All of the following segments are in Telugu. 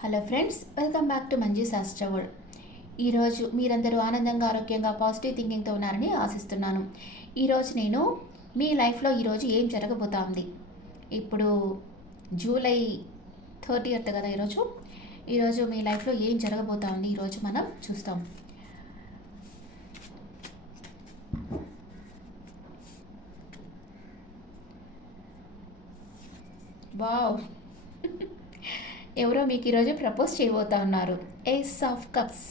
Hello friends, welcome back to Manji శాస్త్ర వరల్డ్. ఈరోజు మీరందరూ ఆనందంగా, ఆరోగ్యంగా, పాజిటివ్ థింకింగ్తో ఉన్నారని ఆశిస్తున్నాను. ఈరోజు నేను మీ లైఫ్లో ఈరోజు ఏం జరగబోతా ఉంది. ఇప్పుడు జూలై 30th కదా ఈరోజు మీ లైఫ్లో ఏం జరగబోతా ఉంది ఈరోజు మనం చూస్తాం. వావ్, ఎవరో మీకు ఈరోజు ప్రపోజ్ చేయబోతా ఉన్నారు. Ace of cups,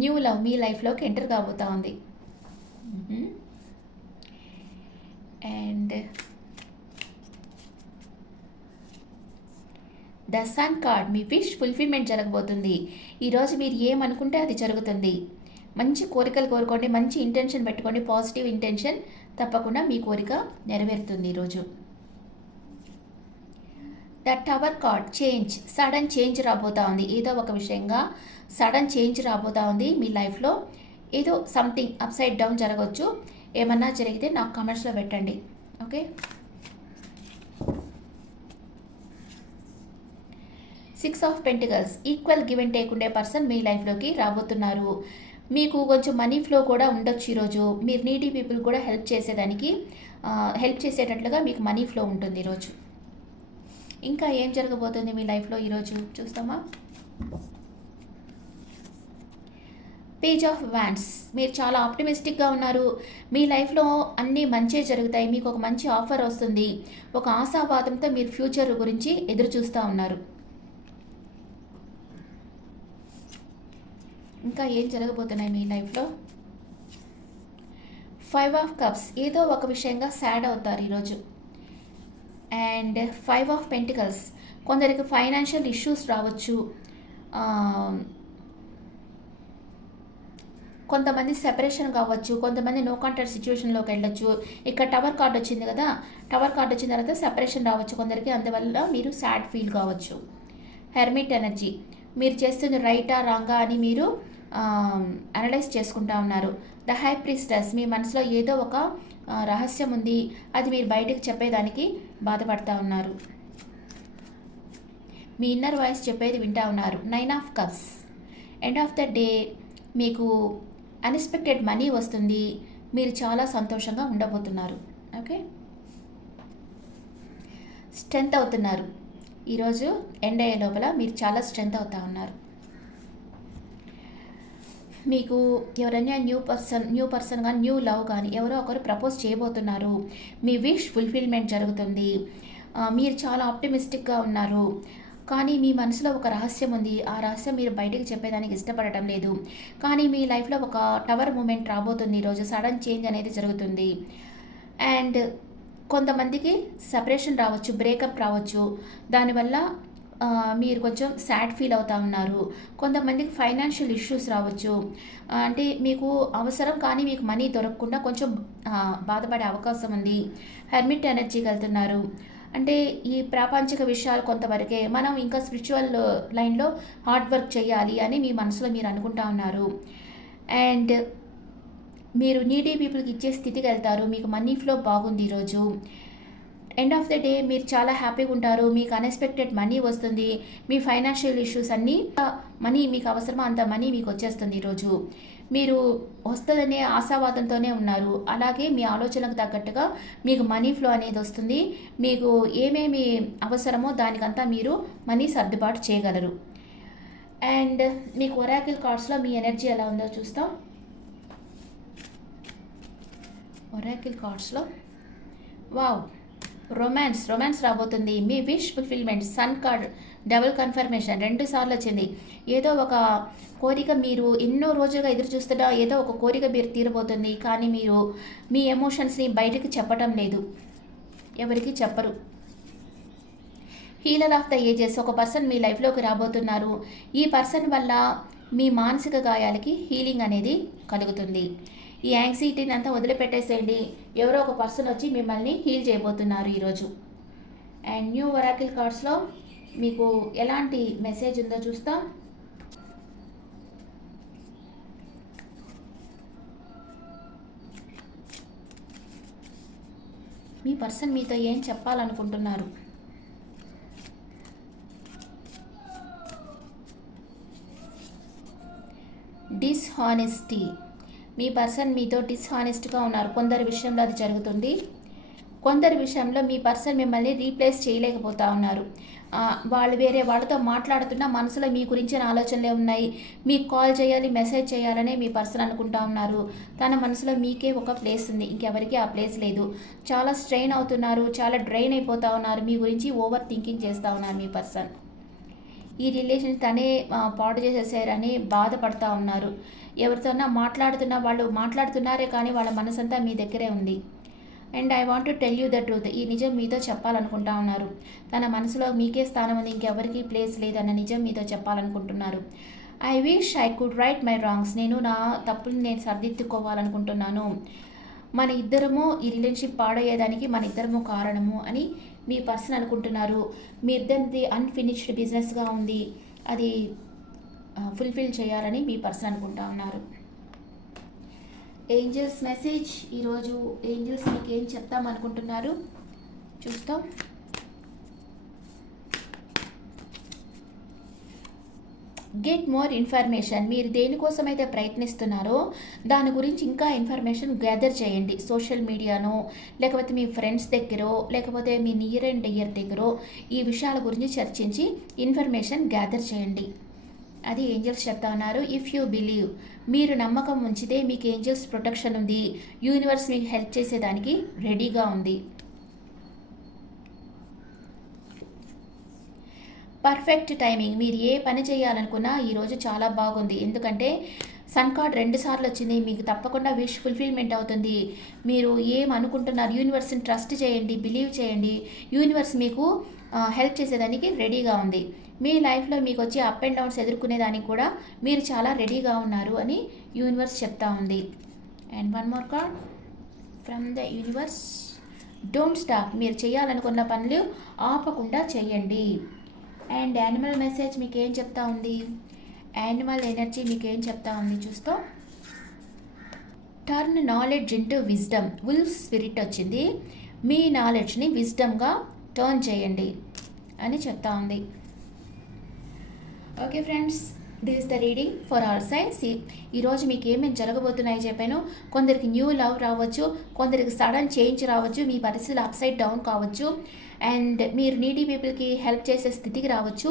new love మీ లైఫ్లోకి ఎంటర్ కాబోతా ఉంది. అండ్ ద సన్ కార్డ్, మీ విష్ ఫుల్ఫిల్మెంట్ జరగబోతుంది. ఈరోజు మీరు ఏమనుకుంటే అది జరుగుతుంది. మంచి కోరికలు కోరుకోండి, మంచి ఇంటెన్షన్ పెట్టుకోండి, పాజిటివ్ ఇంటెన్షన్. తప్పకుండా మీ కోరిక నెరవేరుతుంది ఈరోజు. The tower card, change, sudden change రాబోతా ఉంది. ఏదో ఒక విషయంగా సడన్ చేంజ్ రాబోతా ఉంది మీ లైఫ్లో. ఏదో సంథింగ్ అప్ సైడ్ డౌన్ జరగవచ్చు. ఏమన్నా జరిగితే నాకు కామెంట్స్లో పెట్టండి, okay. 6 of pentacles, equal give and take ఉండే పర్సన్ మీ లైఫ్లోకి రాబోతున్నారు. మీకు కొంచెం మనీ ఫ్లో కూడా ఉండొచ్చు ఈరోజు. మీరు నీడీ పీపుల్ కూడా హెల్ప్ చేసేటట్లుగా మీకు మనీ ఫ్లో ఉంటుంది ఈరోజు. ఇంకా ఏం జరగబోతుంది మీ లైఫ్లో ఈరోజు చూస్తామా. పేజ్ ఆఫ్ వ్యాండ్స్, మీరు చాలా ఆప్టిమిస్టిక్గా ఉన్నారు. మీ లైఫ్లో అన్నీ మంచి జరుగుతాయి. మీకు ఒక మంచి ఆఫర్ వస్తుంది. ఒక ఆశావాదంతో మీరు ఫ్యూచర్ గురించి ఎదురు చూస్తూ ఉన్నారు. ఇంకా ఏం జరగబోతున్నాయి మీ లైఫ్లో. 5 ఆఫ్ కప్స్, ఏదో ఒక విషయంగా సాడ్ అవుతారు ఈరోజు. అండ్ 5 ఆఫ్ పెంటికల్స్, కొందరికి ఫైనాన్షియల్ ఇష్యూస్ రావచ్చు. కొంతమంది సెపరేషన్ కావచ్చు, కొంతమంది నో కాంటాక్ట్ సిచ్యువేషన్లోకి వెళ్ళొచ్చు. ఇక్కడ టవర్ కార్డ్ వచ్చింది కదా, టవర్ కార్డ్ వచ్చిన తర్వాత సెపరేషన్ రావచ్చు కొందరికి, అందువల్ల మీరు సాడ్ ఫీల్ కావచ్చు. హెర్మిట్ ఎనర్జీ, మీరు చేస్తుంది రైటా రాంగా అని మీరు అనలైజ్ చేసుకుంటా ఉన్నారు. ద హై ప్రీస్టెస్, మీ మనసులో ఏదో ఒక రహస్యం ఉంది, అది మీరు బయటకు చెప్పేదానికి బాధపడతా ఉన్నారు. మీ ఇన్నర్ వాయిస్ చెప్పేది వింటా ఉన్నారు. 9 of cups, end of the day మీకు అన్ఎక్స్పెక్టెడ్ మనీ వస్తుంది. మీరు చాలా సంతోషంగా ఉండబోతున్నారు, ఓకే. స్ట్రెంత్ అవుతున్నారు ఈరోజు. ఎండ్ అయ్యే లోపల మీరు చాలా స్ట్రెంత్ అవుతా ఉన్నారు. మీకు ఎవరైనా న్యూ పర్సన్ కానీ న్యూ లవ్ కానీ ఎవరో ఒకరు ప్రపోజ్ చేయబోతున్నారు. మీ విష్ ఫుల్ఫిల్మెంట్ జరుగుతుంది. మీరు చాలా ఆప్టిమిస్టిక్గా ఉన్నారు, కానీ మీ మనసులో ఒక రహస్యం ఉంది. ఆ రహస్యం మీరు బయటికి చెప్పేదానికి ఇష్టపడటం లేదు. కానీ మీ లైఫ్లో ఒక టవర్ మూమెంట్ రాబోతుంది ఈరోజు. సడన్ చేంజ్ అనేది జరుగుతుంది. అండ్ కొంతమందికి సెపరేషన్ రావచ్చు, బ్రేకప్ రావచ్చు. దానివల్ల మీరు కొంచెం సాడ్ ఫీల్ అవుతా ఉన్నారు. కొంతమందికి ఫైనాన్షియల్ ఇష్యూస్ రావచ్చు. అంటే మీకు అవసరం కానీ మీకు మనీ దొరకకుండా కొంచెం బాధపడే అవకాశం ఉంది. హెర్మిట్ ఎనర్జీకి వెళ్తున్నారు. అంటే ఈ ప్రాపంచిక విషయాలు కొంతవరకే, మనం ఇంకా స్పిరిచువల్ లైన్లో హార్డ్ వర్క్ చేయాలి అని మీ మనసులో మీరు అనుకుంటా ఉన్నారు. అండ్ మీరు నీడీ పీపుల్కి ఇచ్చే స్థితికి వెళ్తారు. మీకు మనీ ఫ్లో బాగుంది ఈరోజు. ఎండ్ ఆఫ్ ద డే మీరు చాలా హ్యాపీగా ఉంటారు. మీకు అన్ఎక్స్పెక్టెడ్ మనీ వస్తుంది. మీ ఫైనాన్షియల్ ఇష్యూస్ అన్నీ, మనీ మీకు అవసరమా అంత మనీ మీకు వచ్చేస్తుంది ఈరోజు. మీరు వస్తుందనే ఆశావాదంతోనే ఉన్నారు. అలాగే మీ ఆలోచనకు తగ్గట్టుగా మీకు మనీ ఫ్లో అనేది వస్తుంది. మీకు ఏమేమి అవసరమో దానికంతా మీరు మనీ సర్దుబాటు చేయగలరు. అండ్ మీకు ఒరాకిల్ కార్డ్స్లో మీ ఎనర్జీ ఎలా ఉందో చూస్తాం. ఒరాకిల్ కార్డ్స్లో వావ్, రొమాన్స్ రాబోతుంది. మీ wish fulfilment, sun card, double confirmation 2 సార్లు వచ్చింది. ఏదో ఒక కోరిక మీరు ఎన్నో రోజులుగా ఎదురు చూస్తున్నా, ఏదో ఒక కోరిక మీరు తీరబోతుంది. కానీ మీరు మీ ఎమోషన్స్ని బయటకు చెప్పటం లేదు, ఎవరికి చెప్పరు. హీలర్ ఆఫ్ ద ఏజెస్, ఒక పర్సన్ మీ లైఫ్లోకి రాబోతున్నారు. ఈ పర్సన్ వల్ల మీ మానసిక గాయాలకి హీలింగ్ అనేది కలుగుతుంది. ఈ యాంగ్జైటీని అంతా వదిలిపెట్టేసేయండి. ఎవరో ఒక పర్సన్ వచ్చి మిమ్మల్ని హీల్ చేయబోతున్నారు ఈరోజు. అండ్ న్యూ ఒరాకిల్ కార్డ్స్లో మీకు ఎలాంటి మెసేజ్ ఉందో చూస్తాం. మీ పర్సన్ మీతో ఏం చెప్పాలనుకుంటున్నారు. డిస్హానెస్టీ. మీ పర్సన్ మీతో డిస్హానెస్ట్గా ఉన్నారు. కొందరి విషయంలో అది జరుగుతుంది. కొందరి విషయంలో మీ పర్సన్ మిమ్మల్ని రీప్లేస్ చేయలేకపోతా ఉన్నారు. వాళ్ళు వేరే వాళ్ళతో మాట్లాడుతున్నా మనసులో మీ గురించిన ఆలోచనలే ఉన్నాయి. మీకు కాల్ చేయాలి, మెసేజ్ చేయాలనే మీ పర్సన్ అనుకుంటా ఉన్నారు. తన మనసులో మీకే ఒక ప్లేస్ ఉంది, ఇంకెవరికి ఆ ప్లేస్ లేదు. చాలా స్ట్రెయిన్ అవుతున్నారు, చాలా డ్రైన్ అయిపోతూ ఉన్నారు. మీ గురించి ఓవర్ థింకింగ్ చేస్తూ ఉన్నారు మీ పర్సన్. ఈ రిలేషన్ తనే పాడు చేసేసారని బాధపడతా ఉన్నారు. ఎవరితోన్నా మాట్లాడుతున్నా వాళ్ళు మాట్లాడుతున్నారే కానీ వాళ్ళ మనసంతా మీ దగ్గరే ఉంది. And I want to tell you the truth. ఈ నిజం మీతో చెప్పాలనుకుంటా ఉన్నారు. తన మనసులో మీకే స్థానం ఉంది, ఇంకెవరికి ప్లేస్ లేదన్న నిజం మీతో చెప్పాలనుకుంటున్నారు. I wish I could right my wrongs. నేను నా తప్పుని నేను సరిదిద్దుకోవాలనుకుంటున్నాను. మన ఇద్దరము ఈ రిలేషన్షిప్ పాడయ్యేదానికి మన ఇద్దరము కారణము అని మీ పర్సన్ అనుకుంటున్నారు. మీ ఇద్దరిది అన్ఫినిష్డ్ బిజినెస్గా ఉంది, అది ఫుల్ఫిల్ చేయాలని మీ పర్సన్ అనుకుంటా ఉన్నారు. Angels message. ఈరోజు ఏంజల్స్ మీకు ఏం చెప్తాం అనుకుంటున్నారు చూస్తాం. Get more information. మీరు దేనికోసం అయితే ప్రయత్నిస్తున్నారో దాని గురించి ఇంకా ఇన్ఫర్మేషన్ గ్యాదర్ చేయండి. సోషల్ మీడియానో, లేకపోతే మీ ఫ్రెండ్స్ దగ్గరో, లేకపోతే మీ నియర్ అండ్ డియర్ దగ్గరో ఈ విషయాల గురించి చర్చించి ఇన్ఫర్మేషన్ గ్యాదర్ చేయండి. అది ఏంజల్స్ చెప్తా ఉన్నారు. ఇఫ్ యూ బిలీవ్, మీరు నమ్మకం ఉంచితే మీకు ఏంజల్స్ ప్రొటెక్షన్ ఉంది. యూనివర్స్ మీకు హెల్ప్ చేసేదానికి రెడీగా ఉంది. Perfect timing. మీరు ఏ పని చేయాలనుకున్నా ఈరోజు చాలా బాగుంది. ఎందుకంటే సన్ కార్డ్ 2 సార్లు వచ్చింది. మీకు తప్పకుండా విష్ ఫుల్ఫిల్మెంట్ అవుతుంది. మీరు ఏం అనుకుంటున్నారు, యూనివర్స్ని ట్రస్ట్ చేయండి, బిలీవ్ చేయండి. యూనివర్స్ మీకు హెల్ప్ చేసేదానికి రెడీగా ఉంది. మీ లైఫ్లో మీకు వచ్చే అప్ అండ్ డౌన్స్ ఎదుర్కొనేదానికి కూడా మీరు చాలా రెడీగా ఉన్నారు అని యూనివర్స్ చెప్తా ఉంది. And one more card from the universe. Don't stop. మీరు చేయాలనుకున్న పనులు ఆపకుండా చేయండి. అండ్ యానిమల్ మెసేజ్ మీకు ఏం చెప్తా ఉంది, యానిమల్ ఎనర్జీ మీకు ఏం చెప్తా ఉంది చూస్తాం. Turn knowledge into wisdom. Wolf spirit వచ్చింది. మీ నాలెడ్జ్ని విజ్డమ్గా టర్న్ చేయండి అని చెప్తా ఉంది. Okay friends, this is the reading for hour science. ఈరోజు మీకు ఏమేమి జరగబోతున్నాయో చెప్పాను. కొందరికి న్యూ లవ్ రావచ్చు, కొందరికి సడన్ చేంజ్ రావచ్చు, మీ పరిస్థితులు అప్సైడ్ డౌన్ కావచ్చు, అండ్ మీరు నీడీ పీపుల్కి హెల్ప్ చేసే స్థితికి రావచ్చు.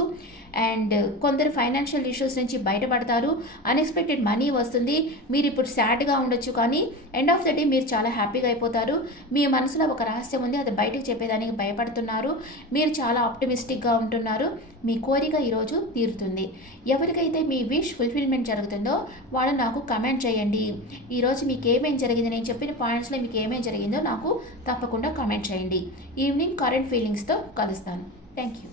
అండ్ కొందరు ఫైనాన్షియల్ ఇష్యూస్ నుంచి బయటపడతారు. అన్ఎక్స్పెక్టెడ్ మనీ వస్తుంది. మీరు ఇప్పుడు సాడ్గా ఉండొచ్చు, కానీ ఎండ్ ఆఫ్ ద డే మీరు చాలా హ్యాపీగా అయిపోతారు. మీ మనసులో ఒక రహస్యం ఉంది, అది బయటకు చెప్పేదానికి భయపడుతున్నారు. మీరు చాలా ఆప్టిమిస్టిక్గా ఉంటున్నారు. మీ కోరిక ఈరోజు తీరుతుంది. ఎవరికైతే మీ విష్ ఫుల్ఫిల్మెంట్ జరుగుతుందో వాళ్ళు నాకు కమెంట్ చేయండి. ఈరోజు మీకు ఏమేమి జరిగింది, నేను చెప్పిన పాయింట్స్లో మీకు ఏమేమి జరిగిందో నాకు తప్పకుండా కమెంట్ చేయండి. ఈవినింగ్ కరెంట్ ఫీలింగ్స్తో కలుస్తాను. Thank you.